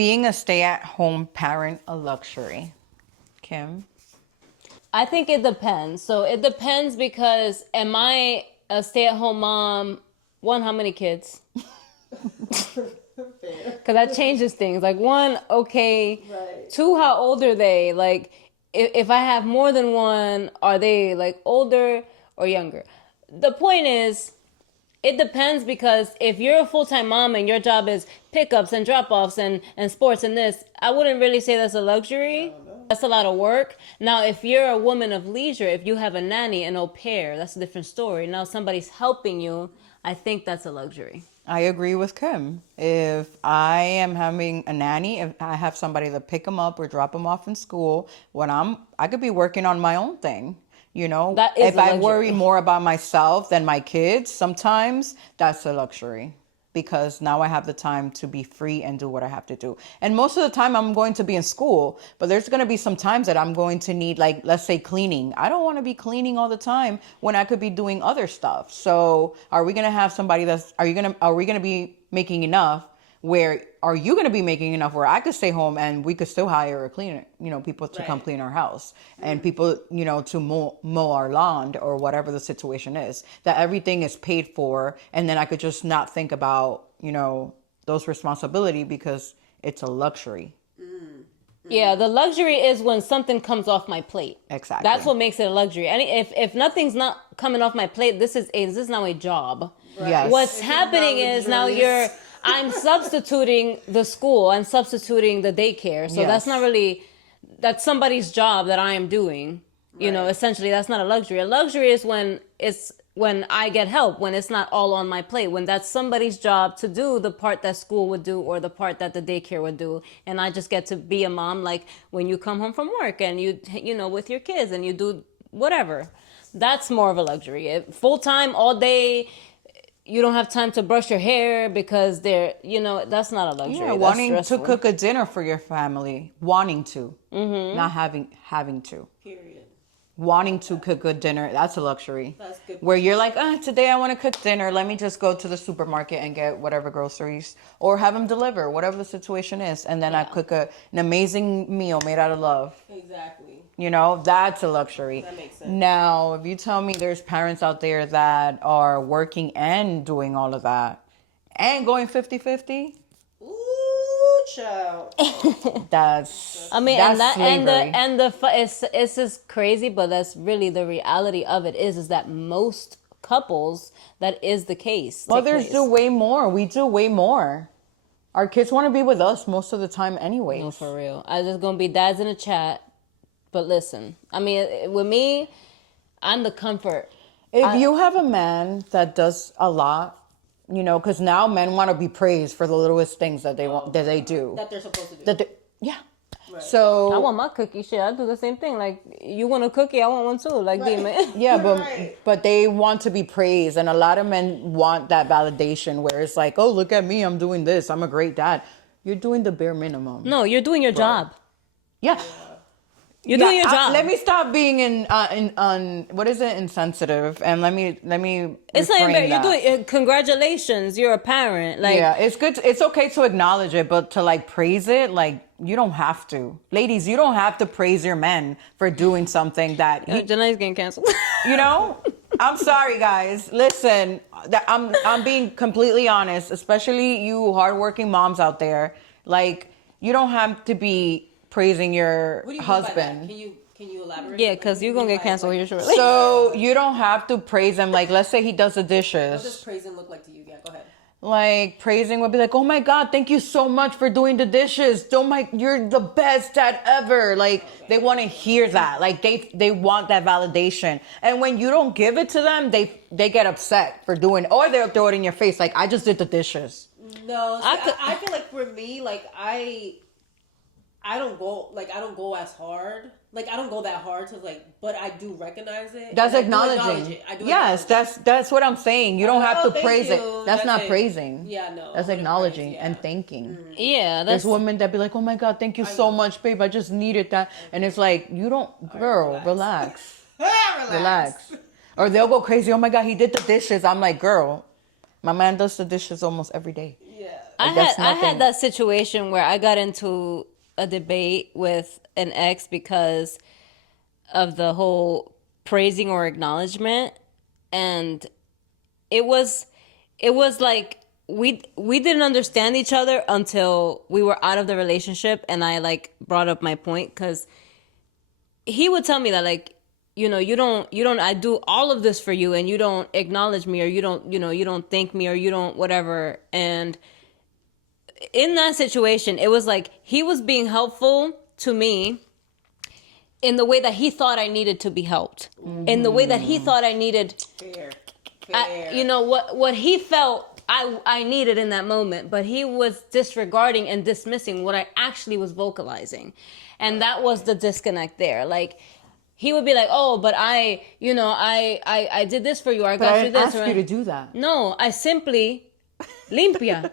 Being a stay-at-home parent a luxury? Kim? I think it depends. So it depends because am I a stay-at-home mom? One, how many kids? Because that changes things. Like one, okay. Right. Two, how old are they? Like if I have more than one, are they like older or younger? The point is, it depends because if you're a full-time mom and your job is pickups and drop-offs and sports and this, I wouldn't really say that's a luxury. That's a lot of work. Now, if you're a woman of leisure, if you have a nanny, an au pair, that's a different story. Now somebody's helping you, I think that's a luxury. I agree with Kim. If I am having a nanny, if I have somebody to pick them up or drop them off in school, I could be working on my own thing. You know, That is if a I luxury. worry more about myself than my kids, sometimes that's a luxury because now I have the time to be free and do what I have to do. And most of the time I'm going to be in school, but there's going to be some times that I'm going to need, like, let's say cleaning. I don't want to be cleaning all the time when I could be doing other stuff. So are we going to have somebody are we going to be making enough where are you going to be making enough where I could stay home and we could still hire a cleaner, people to come clean our house and people, to mow our lawn or whatever the situation is, that everything is paid for. And then I could just not think about, those responsibility because it's a luxury. Yeah, the luxury is when something comes off my plate. Exactly. That's what makes it a luxury. And if nothing's not coming off my plate, this is now a job. Right. Yes. What's happening is now I'm substituting the school. I'm substituting the daycare. So Yes. that's somebody's job that I am doing. Essentially that's not a luxury. A luxury is when I get help, when it's not all on my plate, when that's somebody's job to do the part that school would do or the part that the daycare would do. And I just get to be a mom, like when you come home from work and you with your kids and you do whatever. That's more of a luxury. Full time, all day, you don't have time to brush your hair because that's not a luxury. Yeah, That's wanting stressful. to cook a dinner for your family, wanting to, not having to. Period. Wanting to cook a dinner, that's a luxury. That's good. Where you're like, today I want to cook dinner. Let me just go to the supermarket and get whatever groceries or have them deliver, whatever the situation is. And then I cook an amazing meal made out of love. Exactly. That's a luxury. That makes sense. Now, if you tell me there's parents out there that are working and doing all of that and going 50-50, Ooh, child. that's slavery. It's just crazy, but that's really the reality of it is that most couples that is the case. Mothers do way more. We do way more. Our kids want to be with us most of the time anyways. No, for real. I just gonna be dads in the chat. But listen, with me, I'm the comfort. If you have a man that does a lot, because now men want to be praised for the littlest things that they do. That they're supposed to do. Yeah. Right. So I want my cookie. Shit, I do the same thing. Like, you want a cookie, I want one too. Like, Right. yeah, Right. but they want to be praised, and a lot of men want that validation where it's like, oh, look at me, I'm doing this, I'm a great dad. You're doing the bare minimum. No, you're doing your job. Yeah. You're doing your job. Let me stop being what is it, insensitive, and let me. It's not reframe embarrassing. You're that. doing. Congratulations, you're a parent. Like, Yeah, it's good. It's okay to acknowledge it, but to praise it, you don't have to. Ladies, you don't have to praise your men for doing something that Janae's getting canceled. I'm sorry, guys. Listen, I'm being completely honest, especially you hardworking moms out there. You don't have to be praising your What do you husband. mean by that? Can you elaborate? Yeah, because you're gonna get canceled here shortly. So you don't have to praise him. Let's say he does the dishes. What does praising look like to you? Yeah, go ahead. Praising would be like, oh my God, thank you so much for doing the dishes. You're the best dad ever. They want to hear that. They want that validation. And when you don't give it to them, they get upset for doing it. Or they'll throw it in your face. I just did the dishes. No, I feel like for me, I don't go as hard. I don't go that hard to but I do recognize it. That's and acknowledging. I do Yes, acknowledge it. that's what I'm saying. You don't have to thank praise you. it. That's not it. praising. Yeah, no. That's I wouldn't acknowledging praise, yeah. and thanking. Yeah, There's that's women that be like, oh my God, thank you so much, babe. I just needed that. And it's like, you don't, girl, relax. Relax. Or they'll go crazy. Oh my God, he did the dishes. I'm like, girl, my man does the dishes almost every day. Yeah. I had that situation where I got into a debate with an ex because of the whole praising or acknowledgement, and it was like we didn't understand each other until we were out of the relationship, and I like brought up my point because he would tell me that like, you don't I do all of this for you and you don't acknowledge me, or you don't thank me, or you don't whatever. And in that situation, it was like he was being helpful to me in the way that he thought I needed to be helped, in the way that he thought I needed, Fair. what he felt I needed in that moment, but he was disregarding and dismissing what I actually was vocalizing. And that was the disconnect there. Like, he would be like, oh, but I did this for you, or I got you this. I didn't ask you to do that. No, I simply limpia.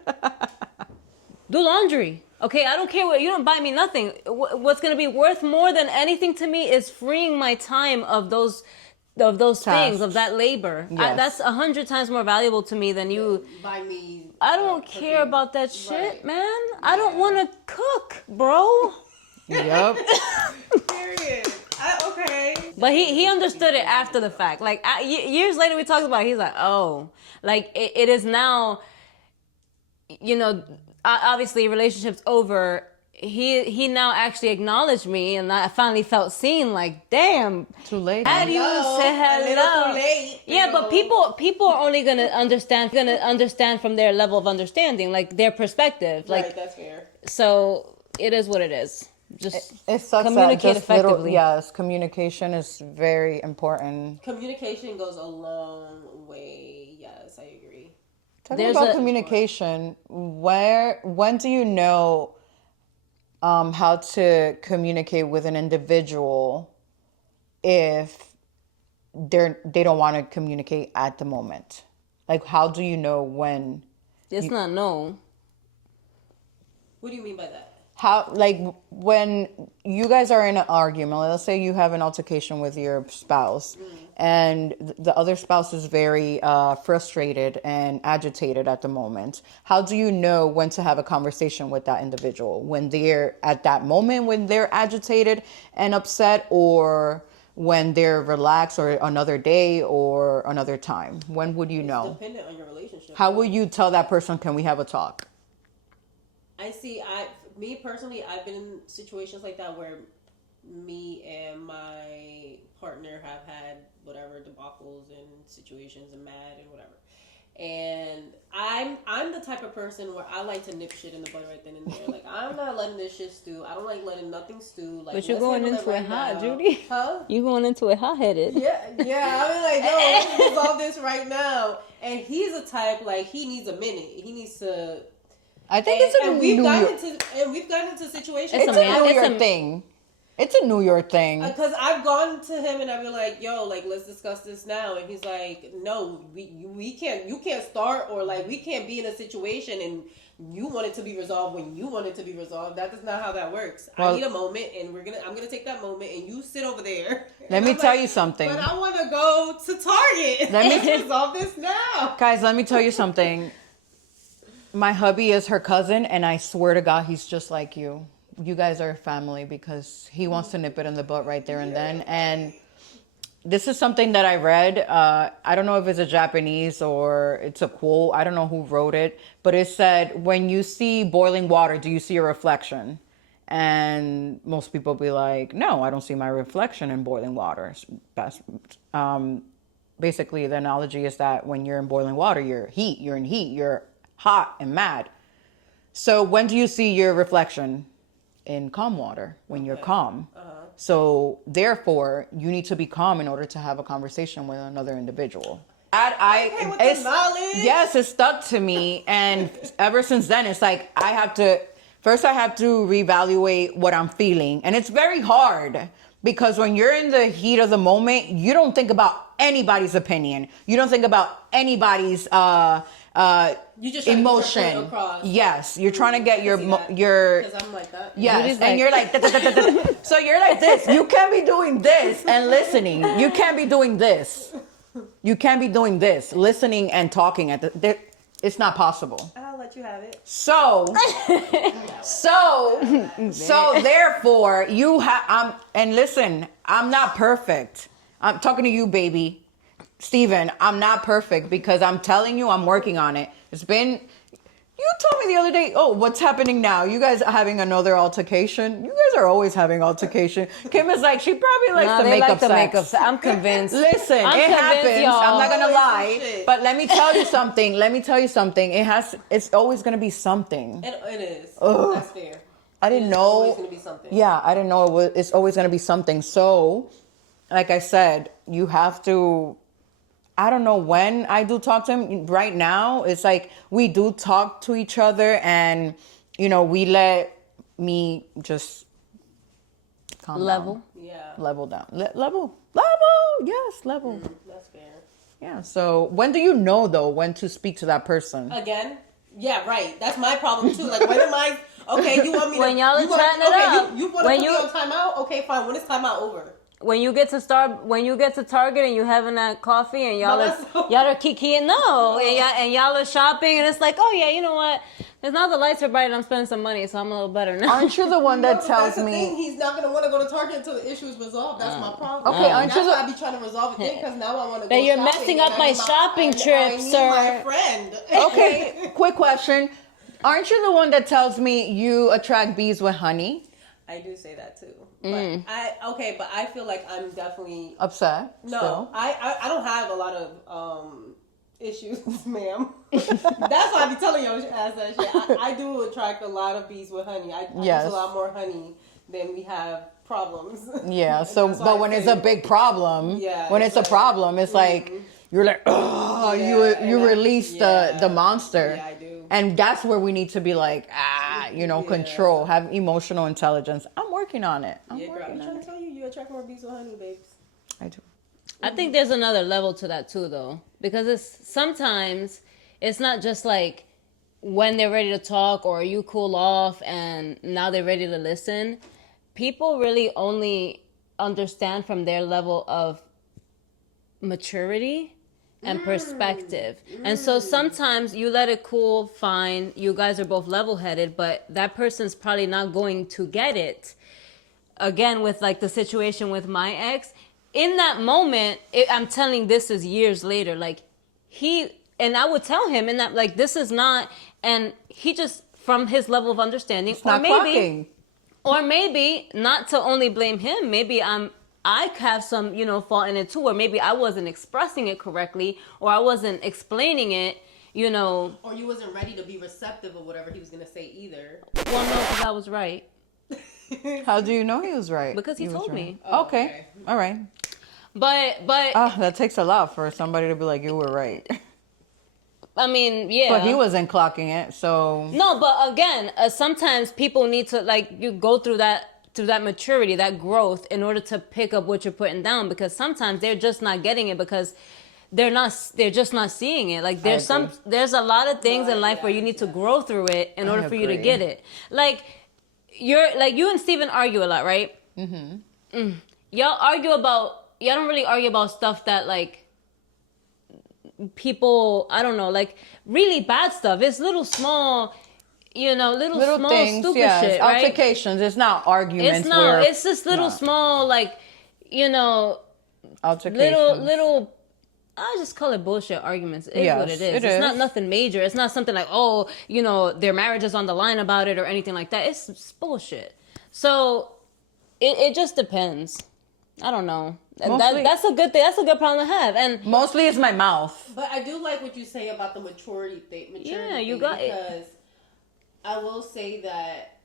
Do laundry. Okay, I don't care what, you don't buy me nothing. What's going to be worth more than anything to me is freeing my time of those things, of that labor. Yes. That's 100 times more valuable to me than you. Buy me. I don't care about that shit, Right. man. I don't want to cook, bro. Yep. Period. Okay. But he understood it after the fact. Like, years later, we talked about it. He's like, oh, like it is now, obviously relationship's over. He now actually acknowledged me, and I finally felt seen. Like, damn, Too late. how do you say A little hello? too late, Yeah, but people are only gonna understand from their level of understanding, like their perspective. Like, Right, that's fair. so it is what it is. Just It sucks communicate that just little, effectively. yes, communication is very important. Communication goes a long way. Yes, I agree. Talking There's about a- communication, when do you know how to communicate with an individual if they don't want to communicate at the moment? Like, how do you know when? It's not no. What do you mean by that? How, like, when you guys are in an argument, let's say you have an altercation with your spouse, and the other spouse is very frustrated and agitated at the moment. How do you know when to have a conversation with that individual? When they're at that moment, when they're agitated and upset, or when they're relaxed, or another day, or another time? When would you know? Dependent on your relationship. How will you tell that person, can we have a talk? Me personally, I've been in situations like that where me and my partner have had whatever debacles and situations and mad and whatever. And I'm the type of person where I like to nip shit in the bud right then and there. Like, I'm not letting this shit stew. I don't like letting nothing stew. Like, But you're let's going handle into it it right hot, now. Judy. Huh? You going into it hot-headed. Yeah. I mean, like, no, let's resolve this right now. And he's a type, like, he needs a minute. He needs to. I think it's a we've New York. gotten into situations. It's a a man- New it's York a- thing. It's a New York thing. Because I've gone to him and I've been like, yo, like, let's discuss this now. And he's like, no, we can't, you can't start, or like, we can't be in a situation and you want it to be resolved when you want it to be resolved. That is not how that works. Well, I need a moment, and I'm going to take that moment, and you sit over there. Let And me I'm tell like, you something. But I want to go to Target. Let's resolve this now. Guys, let me tell you something. My hubby is her cousin, and I swear to God, he's just like you. You guys are family, because he wants to nip it in the butt right there and then. And this is something that I read. I don't know if it's a Japanese or it's a quote. I don't know who wrote it, but it said, when you see boiling water, do you see a reflection? And most people be like, no, I don't see my reflection in boiling water. Basically, the analogy is that when you're in boiling water, you're in heat, you're hot and mad. So when do you see your reflection? In calm water, when you're calm. So therefore, you need to be calm in order to have a conversation with another individual. With the knowledge. Yes, it stuck to me, and ever since then, it's like I have to reevaluate what I'm feeling, and it's very hard because when you're in the heat of the moment, you don't think about anybody's opinion. You don't think about anybody's You just try to get your emotion. point across. Yes, you're trying to get your Because I'm like that. yes, Judy's and like- you're like so you're like this. You can't be doing this and listening. You can't be doing this. You can't be doing this, listening and talking at it's not possible. I like let you have it. So therefore and listen, I'm not perfect. I'm talking to you, baby. Steven, I'm not perfect because I'm telling you I'm working on it. You told me the other day, oh, what's happening now? You guys are having another altercation? You guys are always having altercation. Kim is like, she probably likes they like the makeup sex. I'm convinced. Listen, I'm it convinced, happens. y'all. I'm not gonna Always some lie. shit. But let me tell you something. It's always gonna be something. It is. Ugh. That's fair. I didn't It's know. always gonna be something. Yeah, I didn't know it's always gonna be something. So, like I said, you have to. I don't know when I do talk to him. Right now, it's like we do talk to each other, and we let me just calm Level. down. Yeah. Level down. Level. Yes, level. That's fair. Yeah. So when do you know though when to speak to that person? Again? Yeah, right. That's my problem too. Like, when am I? Okay, you want me to? When y'all are you want, chatting it up. You want to When put you- me on timeout? Okay, fine. When is timeout over? When you get to Target and you having that coffee and y'all No, that's- are kikiing, and y'all are shopping and it's like, oh yeah, you know what? It's now the lights are bright and I'm spending some money, so I'm a little better now. Aren't you the one No, that but tells that's the thing. me? He's not gonna want to go to Target until the issue is resolved. That's my problem. Okay, aren't that's you why I be trying to resolve it because now I want to go That you're shopping messing and up I my need shopping I trip, need sir. my friend. Okay, quick question. Aren't you the one that tells me you attract bees with honey? I do say that too. But but I feel like I'm definitely Upset? no. Still? I don't have a lot of issues, ma'am. That's why I be telling your ass that shit. I do attract a lot of bees with honey. I Yes. use a lot more honey than we have problems. Yeah. And So, that's why but I when say- it's a big problem, Yeah, when it's it's a like- problem, it's like you're like, oh, Yeah, you and release the monster. Yeah, I do. And that's where we need to be like, control, have emotional intelligence. I'm working on it. I'm Yeah, girl, I'm working on trying to it. tell you, you attract more bees with honey, babes. I do. I think there's another level to that too, though, because sometimes it's not just like when they're ready to talk or you cool off and now they're ready to listen. People really only understand from their level of maturity and perspective. And so sometimes you let it cool, fine, you guys are both level-headed, but that person's probably not going to get it. Again, with like the situation with my ex, in that moment, I'm telling this is years later, like and I would tell him in that, like, this is not, and he just, from his level of understanding, It's not clocking. or maybe not to only blame him, maybe I have some, fault in it too, or maybe I wasn't expressing it correctly, or I wasn't explaining it, Or you wasn't ready to be receptive of whatever he was going to say either. Well, no, because I was right. How do you know he was right? Because he was told right. me. Oh, Okay. okay. All right. But That takes a lot for somebody to be like, you were right. I mean, yeah. But he wasn't clocking it, so. No, but again, sometimes people need to, like, you go through that maturity, that growth, in order to pick up what you're putting down, because sometimes they're just not getting it because they're just not seeing it. Like, there's a lot of things in life where you need to grow through it in order for you to agree. get it. Like, you and Steven argue a lot, right? Mm-hmm. Y'all don't really argue about stuff that, like, people, I don't know, like, really bad stuff. It's little small, little small things, stupid yes. shit, right? Altercations. It's not arguments. It's just little small, like, altercations. little, I just call it bullshit arguments. It's Yes, what it is. it It's is. not nothing major. It's not something like, oh, their marriage is on the line about it or anything like that. It's bullshit. So it just depends. I don't know. Mostly- That's a good thing. That's a good problem to have. And Mostly it's my mouth. But I do like what you say about the maturity thing. Yeah, you got it. Because I will say that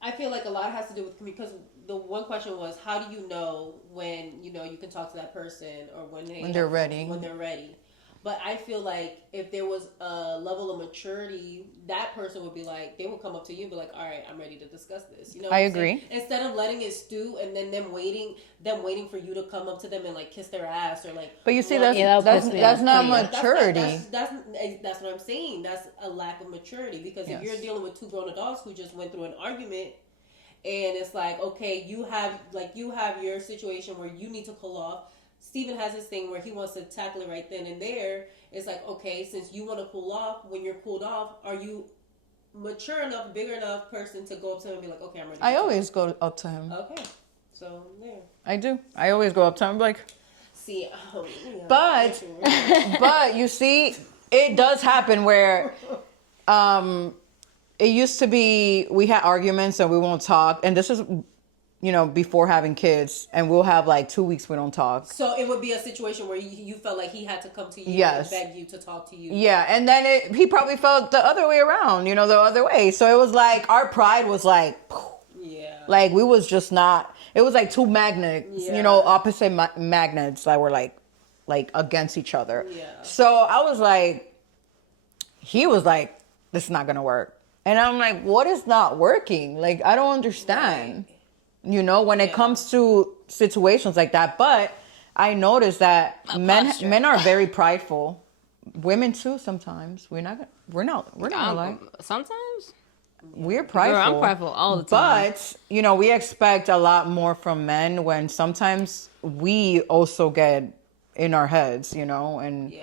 I feel like a lot has to do with because the one question was, how do you know when you can talk to that person or when they're ready? When they're ready. But I feel like if there was a level of maturity, that person would be like, they would come up to you and be like, all right, I'm ready to discuss this. I agree. Instead of letting it stew and then them waiting for you to come up to them and like kiss their ass or like. But you see, love that's them. that's not That's- maturity. That's what I'm saying. That's a lack of maturity because Yes. if you're dealing with two grown adults who just went through an argument, and it's like, okay, you have your situation where you need to cool off. Steven has this thing where he wants to tackle it right then and there. It's like, okay, since you want to cool off, when you're cooled off, are you mature enough, bigger enough person to go up to him and be like, okay, I'm ready. I always go up to him. Okay, so there. I do. I always go up to him and be like, See, but you see, it does happen where it used to be we had arguments and we won't talk, and this is before having kids, and we'll have like 2 weeks we don't talk. So it would be a situation where you felt like he had to come to you Yes. and beg you to talk to you. Yeah, and then he probably felt the other way around, the other way. So it was like our pride was like, Yeah. like we was just not. It was like two magnets, Yeah. opposite magnets that were like against each other. Yeah. So I was like, he was like, this is not gonna work, and I'm like, what is not working? Like I don't understand. Right. When it comes to situations like that. But I noticed that men are very prideful. Women too sometimes. We're not like Sometimes. we're prideful. Girl, I'm prideful all the time. But, we expect a lot more from men when sometimes we also get in our heads, and Yeah.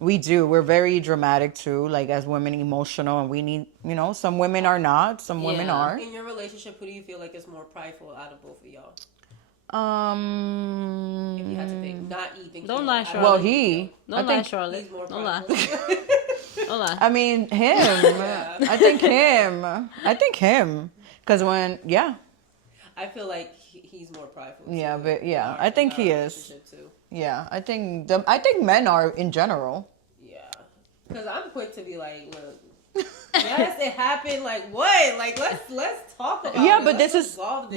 we do. We're very dramatic too, like as women, emotional, and we need, some women are not, some women Yeah. are. In your relationship, who do you feel like is more prideful out of both of y'all? If you had to pick, not even. Don't Kim. lie, I Charlotte. Well, Don't lie, Charlotte. He's more Don't lie. prideful. Don't lie. I mean, him. I think him. Because I feel like he's more prideful. Yeah, too. but yeah, In I think our he is. relationship, too. yeah, I think men are in general. Yeah, because I'm quick to be like, look, yes, it happened. Like what? Like let's talk about. Yeah, it. but Let's this is resolve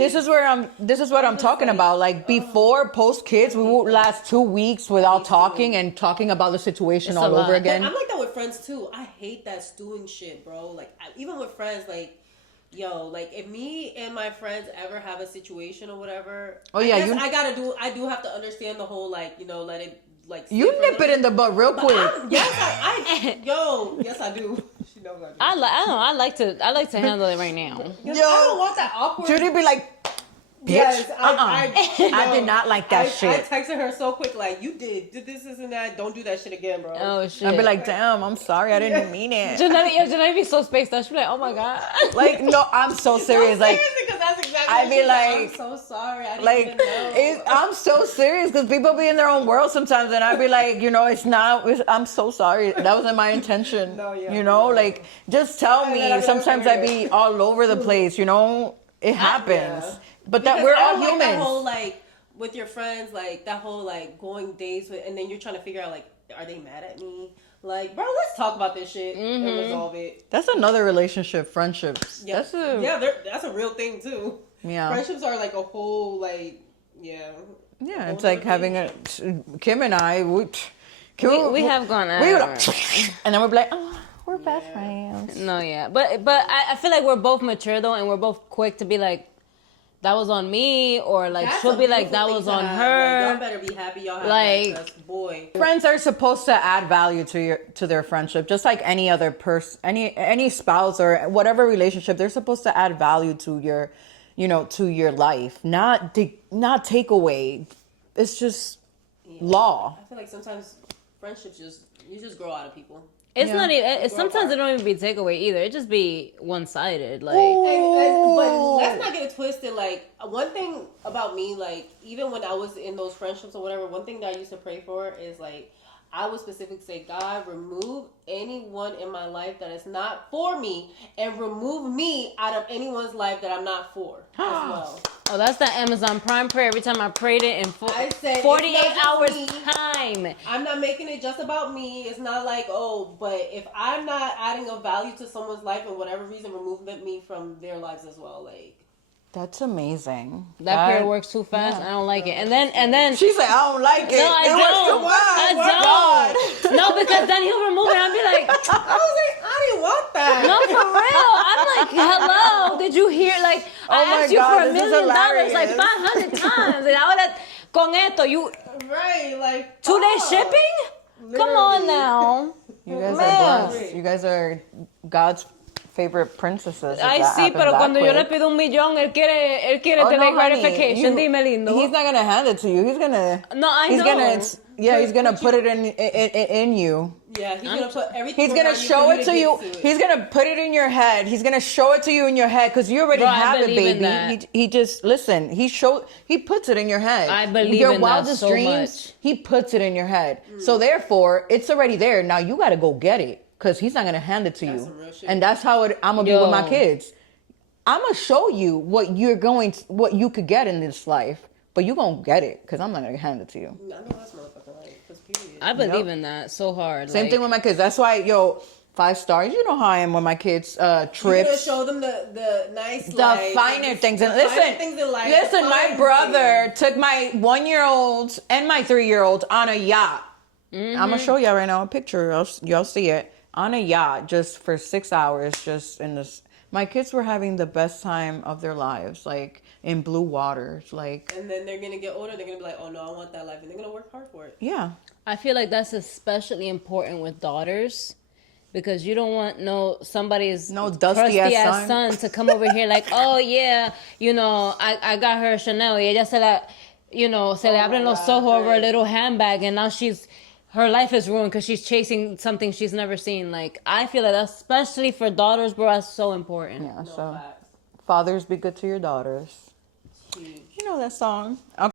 what I'm just talking like, about. Like before, post kids, we would last 2 weeks without talking and talking about the situation It's a all lot. over But again. I'm like that with friends too. I hate that stewing shit, bro. Like even with friends, like. Yo, like if me and my friends ever have a situation or whatever, Oh, yeah, I do have to understand the whole let it sit You for a nip little it in the butt real But quick. yes I do. She knows I do. I don't know. I like to handle it right now. I don't want that awkward. Judy be like, bitch, Yes, I did not like that I shit. texted her so quick, like, you did this and that. Don't do that shit again, bro. Oh shit. I'd be like, damn, I'm sorry, I didn't mean it. Janelle be so spaced out. She'd be like, oh my god. Like, no, I'm so serious. Like, seriously, because that's exactly I'd what be she said. like- I'm so sorry. I didn't like even know. I'm so serious because people be in their own world sometimes, and I'd be like, I'm so sorry. That wasn't my intention. No, yeah, like just tell And me. then I'd be like, Sometimes okay. I'd be all over the place. It happens. Yeah. But that Because we're I all don't like humans. that whole like with your friends, like that whole like going dates with, and then you're trying to figure out like, are they mad at me? Like, bro, let's talk about this shit and resolve it. That's another relationship, friendships. Yeah, That's that's a real thing too. Yeah. Friendships are like a whole like yeah. Yeah, whole it's like nother having thing. Kim and I. We have gone out. We would, and then we'd be like, oh, we're best friends. No, yeah, but I feel like we're both mature though, and we're both quick to be like, that was on me, or like That's she'll a be like, beautiful that thing was to on have. her. Like, y'all better be happy y'all have Like- that, 'cause, boy. Friends are supposed to add value to their friendship, just like any other person, any spouse or whatever relationship. They're supposed to add value to your, to your life, not take away. It's just law. I feel like sometimes friendships you just grow out of people. It's Yeah. not even. They grow Sometimes it apart. don't even be takeaway either. It just be one sided. Like But let's not get it twisted. Like one thing about me, like even when I was in those friendships or whatever, one thing that I used to pray for is like I would specifically say, God, remove anyone in my life that is not for me, and remove me out of anyone's life that I'm not for as well. oh, that's that Amazon Prime prayer. Every time I prayed it in I said, it's 48 not just hours me. time. I'm not making it just about me. It's not like, oh, but if I'm not adding a value to someone's life and whatever reason, remove me from their lives as well. Like. That's amazing. That prayer works too fast. I don't like it. And then She's like, I don't like it. no, I It works too don't. fast. I don't. No, because then he'll remove it. I'll be like, I was like, I didn't want that. no, for real. I'm like, hello. Did you hear? Like, Oh I my asked you God, for $1 this is million like hilarious. 500 times, and ahora con esto, you Right, like 2 day fuck. shipping? Come on Literally. now. You guys Man. are blessed. You guys are God's favorite princesses. Ay, sí, pero cuando yo le pido $1 millón, él quiere Oh, delay no, honey, gratification. Dime lindo. He's not gonna hand it to you. He's gonna. No, I he's know. gonna Yeah, he's gonna put it in you. Yeah, he's gonna put everything. He's gonna around you show for it you to you. get to it. He's gonna put it in your head. He's gonna show it to you in your head because you already Bro, I have it, believe in baby. that. He just listen. He puts it in your head. I believe your in that wildest so dreams. much. He puts it in your head. So therefore, it's already there. Now you got to go get it because he's not gonna hand it to That's you. some real shit. And that's how I'm gonna be with my Yo. kids. I'm gonna show you what what you could get in this life, but you gonna get it because I'm not gonna hand it to you. I know that's motherfucking right. 'Cause period. I believe in that so hard. Same like, thing with my kids. That's why, 5 stars. You know how I am with my kids. You're gonna Trips. show them the nice, The finer things. And the finer listen, things in life, listen, the my fine brother things. took my 1-year-old and my 3-year-old on a yacht. I'm gonna show y'all right now a picture. Y'all see it on a yacht just for 6 hours, just in this. My kids were having the best time of their lives, like in blue waters, like And then they're gonna get older. They're gonna be like, "Oh no, I want that life," and they're gonna work hard for it. yeah. I feel like that's especially important with daughters because you don't want somebody's No dusty ass son. to come over here like, oh yeah, I got her Chanel y ella se le abren los ojos over a little handbag and now her life is ruined because she's chasing something she's never seen. Like, I feel like that's, especially for daughters, bro, that's so important. Yeah, No so facts. fathers, be good to your daughters. Huge. You know that song.